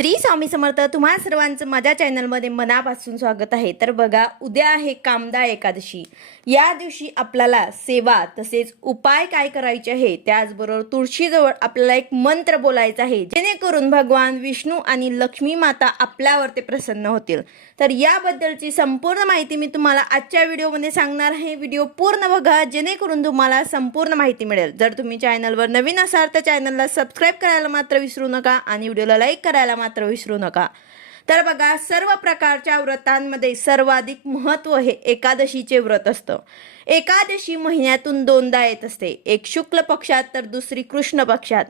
श्री स्वामी समर्थ तुम्हा सर्वांचं माझ्या चॅनलमध्ये मनापासून स्वागत आहे. तर बघा उद्या आहे कामदा एकादशी. या दिवशी आपल्याला सेवा तसेच उपाय काय करायचे आहे त्याचबरोबर तुळशीजवळ आपल्याला एक मंत्र बोलायचा आहे जेणेकरून भगवान विष्णू आणि लक्ष्मी माता आपल्यावर ते प्रसन्न होतील. तर याबद्दलची संपूर्ण माहिती मी तुम्हाला आजच्या व्हिडिओमध्ये सांगणार आहे. व्हिडिओ पूर्ण बघा जेणेकरून तुम्हाला संपूर्ण माहिती मिळेल. जर तुम्ही चॅनलवर नवीन असाल तर चॅनलला सबस्क्राईब करायला मात्र विसरू नका आणि व्हिडिओला लाईक करायला मात्र विसरू नका. तर बघा सर्व प्रकारच्या व्रतांमध्ये सर्वाधिक महत्त्व हे एकादशीचे व्रत असतं. एकादशी महिन्यातून दोनदा येत असते. एक शुक्ल पक्षात तर दुसरी कृष्ण पक्षात.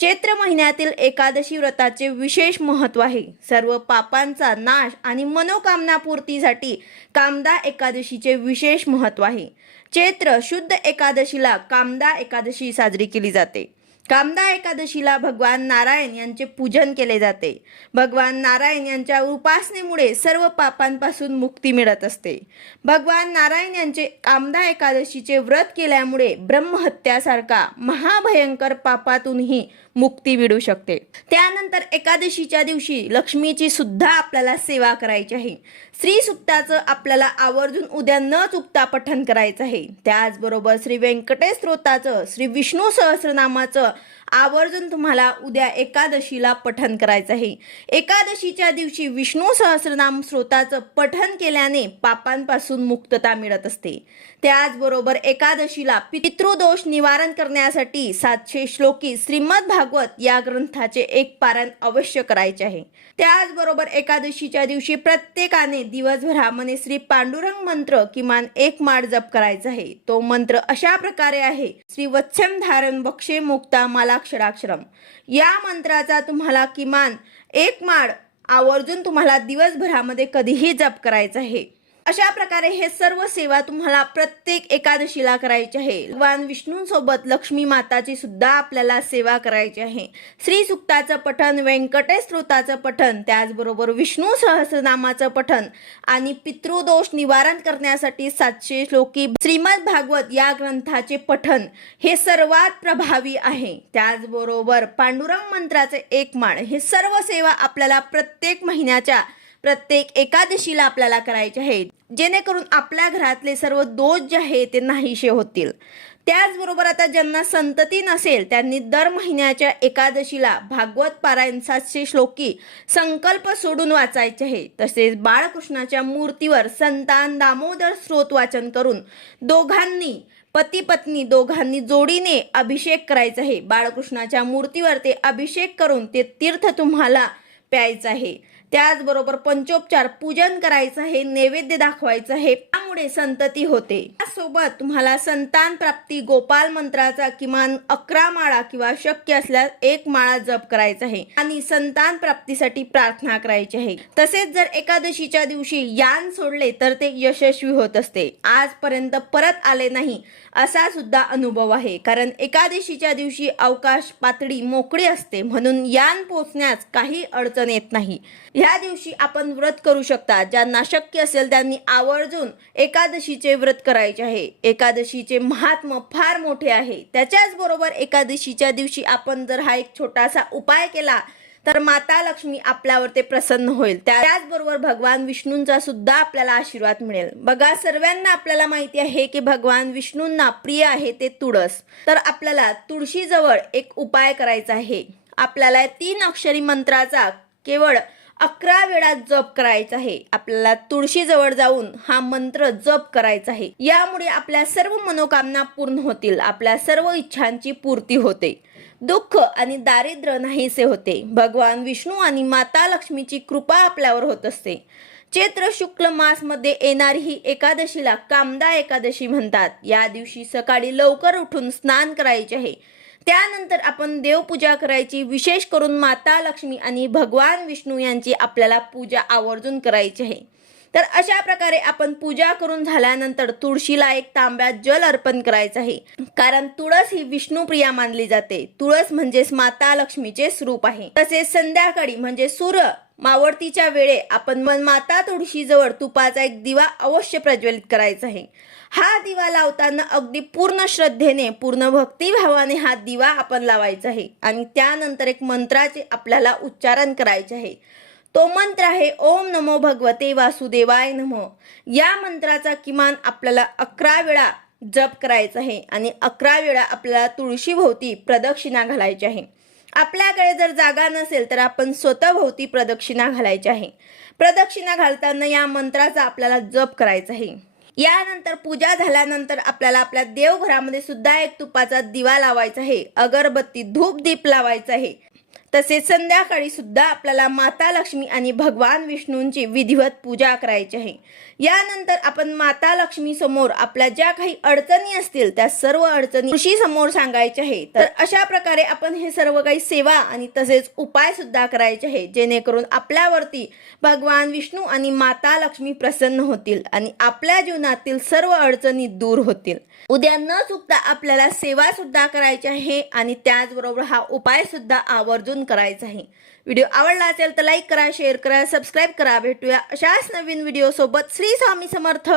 चैत्र महिन्यातील एकादशी व्रताचे विशेष महत्त्व आहे. सर्व पापांचा नाश आणि मनोकामना पूर्तीसाठी कामदा एकादशीचे विशेष महत्त्व आहे. चैत्र शुद्ध एकादशीला कामदा एकादशी साजरी केली जाते. कामदा एकादशीला भगवान नारायण यांचे पूजन केले जाते. भगवान नारायण यांच्या उपासनेमुळे सर्व पापांपासून मुक्ती मिळत असते. भगवान नारायण यांचे कामदा एकादशीचे व्रत केल्यामुळे ब्रह्महत्यासारखा महाभयंकर पापातूनही मुक्ती मिळू शकते. त्यानंतर एकादशीच्या दिवशी लक्ष्मीची सुद्धा आपल्याला सेवा करायची आहे. श्री सुक्ताचं आपल्याला आवर्जून उद्या न चुकता पठण करायचं आहे. त्याचबरोबर श्री व्यंकटेश स्त्रोताचं श्री विष्णू सहस्रनामाचं आवर्जून तुम्हाला उद्या एकादशीला पठन करायचं आहे. एकादशीच्या दिवशी विष्णू सहस्रनाम स्रोताचं पठन केल्याने पापांपासून मुक्तता मिळत असते. त्याचबरोबर एकादशीला पितृदोष निवारण करण्यासाठी सातशे श्लोकी श्रीमद भागवत या ग्रंथाचे एक पारायण अवश्य करायचे आहे. त्याचबरोबर एकादशीच्या दिवशी प्रत्येकाने दिवसभरामध्ये श्री पांडुरंग मंत्र किमान एक माळ जप करायचा आहे. तो मंत्र अशा प्रकारे आहे. श्री वत्सम धारण बक्षे मुक्ता मालाक्षराक्षरम या मंत्राचा तुम्हाला किमान एक माळ आवर्जून तुम्हाला दिवसभरामध्ये कधीही जप करायचा आहे. अशा प्रकारे हे सर्व सेवा तुम्हाला प्रत्येक एकादशीला करायची आहे. भगवान विष्णूंसोबत लक्ष्मी माताची सुद्धा आपल्याला सेवा करायची आहे. श्री सुक्ताचं पठण व्यंकटेश स्तोताचं पठण त्याचबरोबर विष्णू सहस्रनामाचं पठण आणि पितृदोष निवारण करण्यासाठी सातशे श्लोकी श्रीमद भागवत या ग्रंथाचे पठण हे सर्वात प्रभावी आहे. त्याचबरोबर पांडुरंग मंत्राचे एक माळ हे सर्व सेवा आपल्याला प्रत्येक महिन्याच्या प्रत्येक एकादशीला आपल्याला करायचे आहेत. जेणेकरून आपल्या घरातले सर्व दोष जे आहे ते नाहीशे होतील. त्याचबरोबर आता ज्यांना संतती नसेल त्यांनी दर महिन्याच्या एकादशीला भागवत पारायण सातशे श्लोकी संकल्प सोडून वाचायचे आहे. तसेच बाळकृष्णाच्या मूर्तीवर संतान दामोदर स्रोत वाचन करून दोघांनी पती पत्नी दोघांनी जोडीने अभिषेक करायचा आहे. बाळकृष्णाच्या मूर्तीवर ते अभिषेक करून ते तीर्थ तुम्हाला प्यायचं आहे. त्याचबरोबर पंचोपचार पूजन करायचं आहे नैवेद्य दाखवायचं आहे त्यामुळे संतती होते. त्यासोबत तुम्हाला संतान प्राप्ती गोपाल मंत्राचा किमान अकरा माळा किंवा शक्य असल्यास एक माळा जप करायचा आहे आणि संतान प्राप्तीसाठी प्रार्थना करायची आहे. तसेच जर एकादशीच्या दिवशी यान सोडले तर ते यशस्वी होत असते. आजपर्यंत परत आले नाही असा सुद्धा अनुभव आहे. कारण एकादशीच्या दिवशी अवकाश पातळी मोकळी असते म्हणून यान पोचण्यास काही अडचण येत नाही. ह्या दिवशी आपण व्रत करू शकता. ज्यांना शक्य असेल त्यांनी आवर्जून एकादशीचे व्रत करायचे आहे. एकादशीचे महात्म फार मोठे आहे. त्याच्याच बरोबर एकादशीच्या दिवशी आपण जर हा एक छोटासा उपाय केला तर माता लक्ष्मी आपल्यावर ते प्रसन्न होईल. त्या- त्याचबरोबर भगवान विष्णूंचा सुद्धा आपल्याला आशीर्वाद मिळेल. बघा सर्वांना आपल्याला माहिती आहे की भगवान विष्णूंना प्रिय आहे ते तुळस. तर आपल्याला तुळशीजवळ एक उपाय करायचा आहे. आपल्याला तीन अक्षरी मंत्राचा केवळ अकरा वेळा जप करायचा आहे. आपल्याला तुळशीजवळ जाऊन हा मंत्र जप करायचा आहे. यामुळे आपल्या सर्व मनोकामना पूर्ण होतील. आपल्या सर्व इच्छांची पूर्ती होते. दुःख आणि दारिद्र्य नाहीसे होते. भगवान विष्णू आणि माता लक्ष्मीची कृपा आपल्यावर होत असते. चैत्र शुक्ल मासमध्ये येणारी ही एकादशीला कामदा एकादशी म्हणतात. या दिवशी सकाळी लवकर उठून स्नान करायचे आहे. त्यानंतर आपण देवपूजा करायची विशेष करून माता लक्ष्मी आणि भगवान विष्णू यांची आपल्याला पूजा आवर्जून करायची आहे. तर अशा प्रकारे आपण पूजा करून झाल्यानंतर तुळशीला एक तांब्यात जल अर्पण करायचं आहे. कारण तुळस ही विष्णुप्रिया मानली जाते. तुळस म्हणजेच माता लक्ष्मीचे स्वरूप आहे. तसेच संध्याकाळी म्हणजे सूर्य मावळतीच्या वेळे आपण मन- माता तुळशीजवळ तुपाचा एक दिवा अवश्य प्रज्वलित करायचा आहे. हा दिवा लावताना अगदी पूर्ण श्रद्धेने पूर्ण भक्तिभावाने हा दिवा आपण लावायचा आहे आणि त्यानंतर एक मंत्राचे आपल्याला उच्चारण करायचे आहे. तो मंत्र आहे ओम नमो भगवते वासुदेवाय नमो. या मंत्राचा किमान आपल्याला अकरा वेळा जप करायचा आहे आणि अकरा वेळा आपल्याला तुळशीभोवती प्रदक्षिणा घालायची आहे. आपल्याकडे जर जागा नसेल तर आपण स्वतःभोवती प्रदक्षिणा घालायची आहे. प्रदक्षिणा घालताना या मंत्राचा आपल्याला जप करायचा आहे. यानंतर पूजा झाल्यानंतर आपल्याला आपल्या देवघरामध्ये सुद्धा एक तुपाचा दिवा लावायचा आहे. अगरबत्ती धूप दीप लावायचा आहे. तसेच संध्याकाळी सुद्धा आपल्याला माता लक्ष्मी आणि भगवान विष्णूंची विधिवत पूजा करायची आहे. यानंतर आपण माता लक्ष्मी समोर आपल्या ज्या काही अडचणी असतील त्या सर्व अडचणी ऋषी समोर सांगायच्या आहे. तर अशा प्रकारे आपण हे सर्व काही सेवा आणि तसेच उपाय सुद्धा करायचे आहे जेणेकरून आपल्यावरती भगवान विष्णू आणि माता लक्ष्मी प्रसन्न होतील आणि आपल्या जीवनातील सर्व अडचणी दूर होतील. उद्या न चुकता आपल्याला सेवा सुद्धा करायची आहे आणि त्याचबरोबर हा उपाय सुद्धा आवर्जून करायचं आहे. व्हिडिओ आवडला असेल तर लाईक करा शेअर करा सबस्क्राईब करा. भेटूया अशाच नवीन व्हिडिओ सोबत. श्री स्वामी समर्थ.